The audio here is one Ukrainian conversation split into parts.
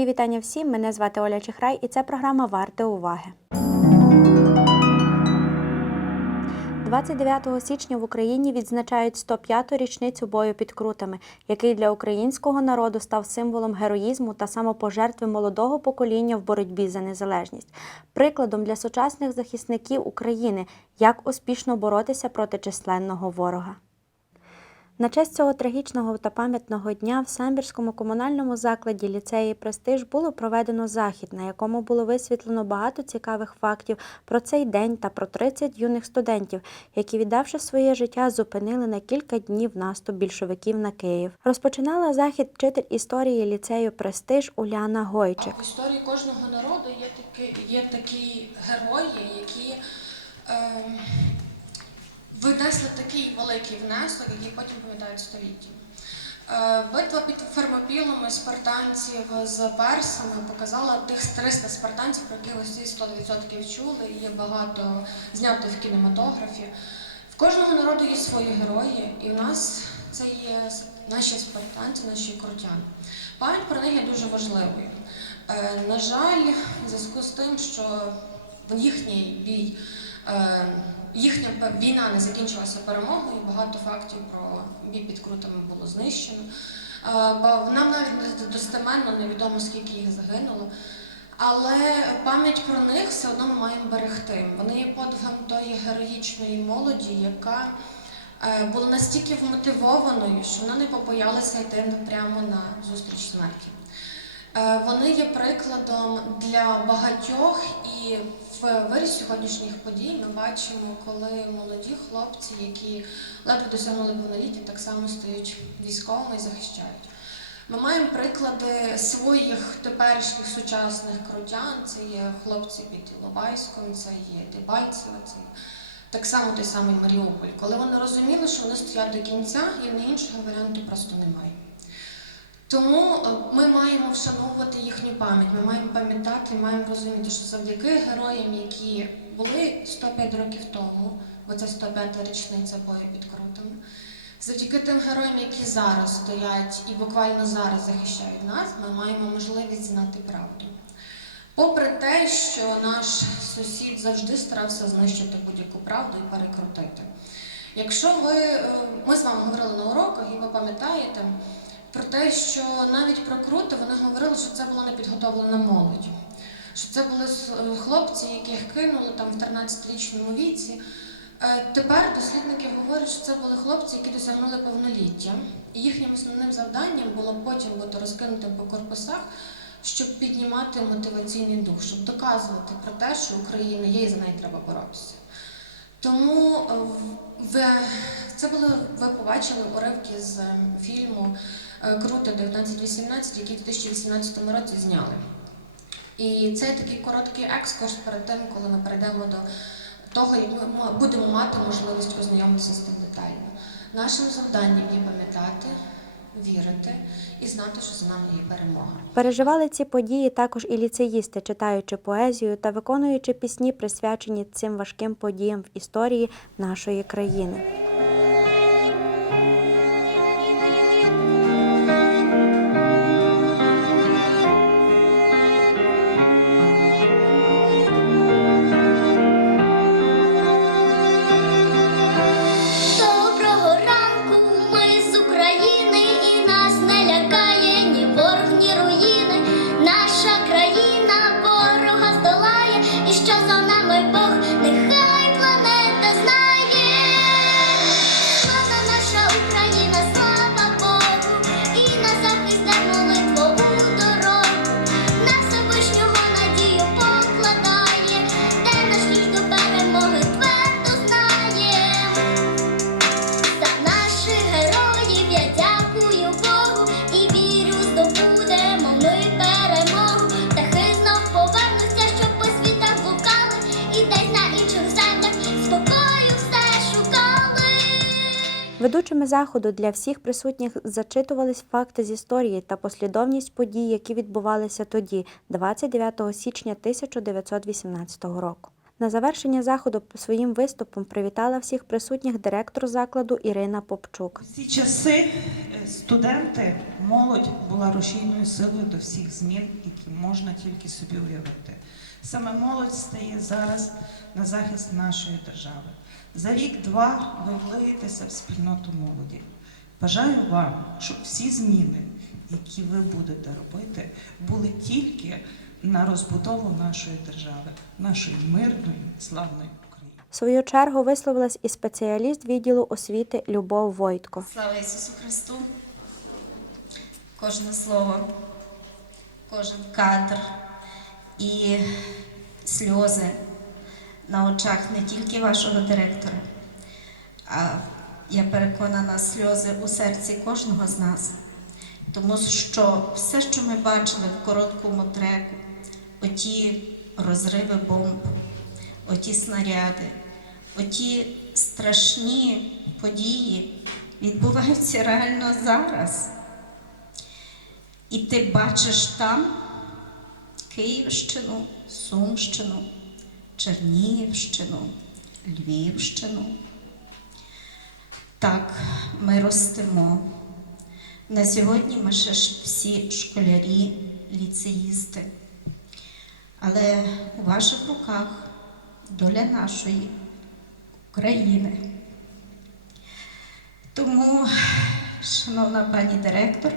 Мої вітання всім. Мене звати Оля Чихрай, і це програма Варте уваги. 29 січня в Україні відзначають 105-ту річницю бою під крутами, який для українського народу став символом героїзму та самопожертви молодого покоління в боротьбі за незалежність, прикладом для сучасних захисників України, як успішно боротися проти численного ворога. На честь цього трагічного та пам'ятного дня в Самбірському комунальному закладі ліцеї Престиж було проведено захід, на якому було висвітлено багато цікавих фактів про цей день та про 30 юних студентів, які, віддавши своє життя, зупинили на кілька днів наступ більшовиків на Київ. Розпочинала захід вчитель історії ліцею Престиж Уляна Гойчик. В історії кожного народу є такі, є такі герої, які е, винесли такий великий внесок, який потім пам'ятають століття. Е, битва під Фермопілами спартанців з персами показала тих 300 спартанців, про яких всі 100% чули, і є багато знято в кінематографі. В кожного народу є свої герої, і в нас це є наші спартанці, наші крутяни. Пам'ять про них є дуже важливою. Е, на жаль, в зв'язку з тим, що в їхній бій, е, їхня війна не закінчилася перемогою, багато фактів про бій під крутами було знищено. Е, нам навіть достеменно невідомо, скільки їх загинуло. Але пам'ять про них все одно ми маємо берегти. Вони є подвигом тої героїчної молоді, яка е, була настільки вмотивованою, що вона не побоялася йти прямо на зустріч смерті. Е, Вони є прикладом для багатьох, і в вирі сьогоднішніх подій ми бачимо, коли молоді хлопці, які ледве досягнули повноліття, так само стають військовими і захищають. Ми маємо приклади своїх теперішніх сучасних крутян. Це є хлопці під Іловайськом, це є Дебальцеве, це є так само той самий Маріуполь. Коли вони розуміли, що вони стоять до кінця, і в іншого варіанту просто немає. Тому е, ми маємо вшановувати їхню пам'ять. Ми маємо пам'ятати, маємо розуміти, що завдяки героям, які були 105 років тому, бо це 105-та річниця бою під крутами, завдяки тим героям, які зараз стоять і буквально зараз захищають нас, ми маємо можливість знати правду. Попри те, що наш сусід завжди старався знищити будь-яку правду і перекрутити. Якщо ви, е, ми з вами говорили на уроках, і ви пам'ятаєте про те, що навіть про крути вони говорили, що це була непідготовлена молодь, що це були хлопці, яких кинули там в 13-річному віці. Е, Тепер дослідники говорять, що це були хлопці, які досягнули повноліття. І їхнім основним завданням було потім бути розкинутим по корпусах, щоб піднімати мотиваційний дух, щоб доказувати про те, що Україна є і за неї треба боротися. Тому ви, це були, ви побачили уривки з е, фільму е, Круто 1918, який в 2018 році зняли. І це такий короткий екскурс перед тим, коли ми перейдемо до того, як ми будемо мати можливість ознайомитися з тим детально. Нашим завданням є пам'ятати, вірити і знати, що за нами є перемога. Переживали ці події також і ліцеїсти, читаючи поезію та виконуючи пісні, присвячені цим важким подіям в історії нашої країни. Ведучими заходу для всіх присутніх зачитувались факти з історії та послідовність подій, які відбувалися тоді, 29 січня 1918 року. На завершення заходу своїм виступом привітала всіх присутніх директор закладу Ірина Попчук. В ці часи е, студенти, молодь була рушійною силою до всіх змін, які можна тільки собі уявити. Саме молодь стає зараз на захист нашої держави. За рік-два ви влиєтеся в спільноту молоді. Бажаю вам, щоб всі зміни, які ви будете робити, були тільки на розбудову нашої держави, нашої мирної, славної України. В свою чергу висловилась і спеціаліст відділу освіти Любов Войтко. Слава Ісусу Христу! Кожне слово, кожен кадр і сльози на очах не тільки вашого директора, а я переконана, сльози у серці кожного з нас. Тому що все, що ми бачили в короткому треку, оті розриви бомб, оті снаряди, оті страшні події відбуваються реально зараз. І ти бачиш там Київщину, Сумщину, Чернігівщину, Львівщину. Так, ми ростемо. На сьогодні ми ще всі школярі, ліцеїсти. Але у ваших руках доля нашої України. Тому, шановна пані директор,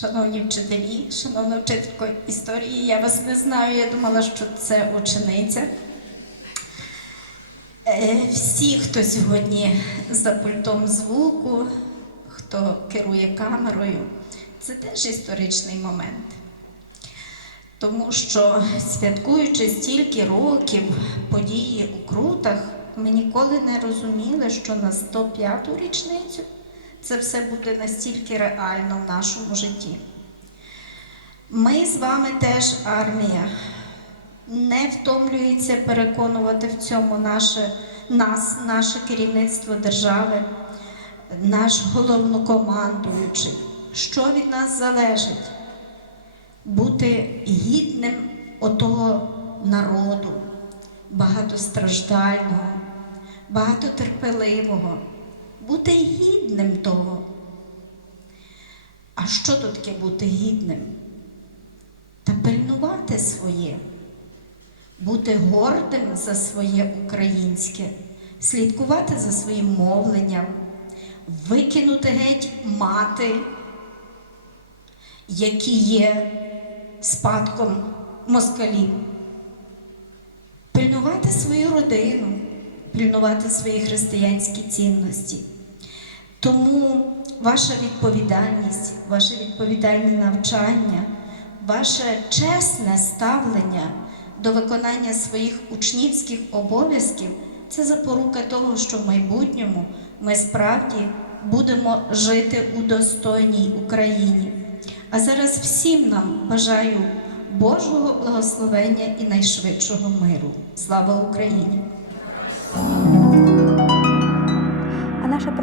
шановні вчителі, шановна вчителько історії, я вас не знаю, я думала, що це учениця. Е, Всі, хто сьогодні за пультом звуку, хто керує камерою, це теж історичний момент. Тому що святкуючи стільки років події у Крутах, ми ніколи не розуміли, що на 105-ту річницю це все буде настільки реально в нашому житті. Ми з вами теж армія. Не втомлюється переконувати в цьому наше, нас, наше керівництво держави, наш головнокомандуючий. Що від нас залежить? бути гідним отого народу, багатостраждального, багатотерпеливого, бути гідним того. А що то таке бути гідним? Та пильнувати своє, бути гордим за своє українське, слідкувати за своїм мовленням, викинути геть мати які є спадком москалів. Пильнувати свою родину, пильнувати свої християнські цінності. Тому ваша відповідальність, ваше відповідальне навчання, ваше чесне ставлення до виконання своїх учнівських обов'язків це запорука того, що в майбутньому ми справді будемо жити у достойній Україні. А зараз всім нам бажаю Божого благословення і найшвидшого миру. Слава Україні!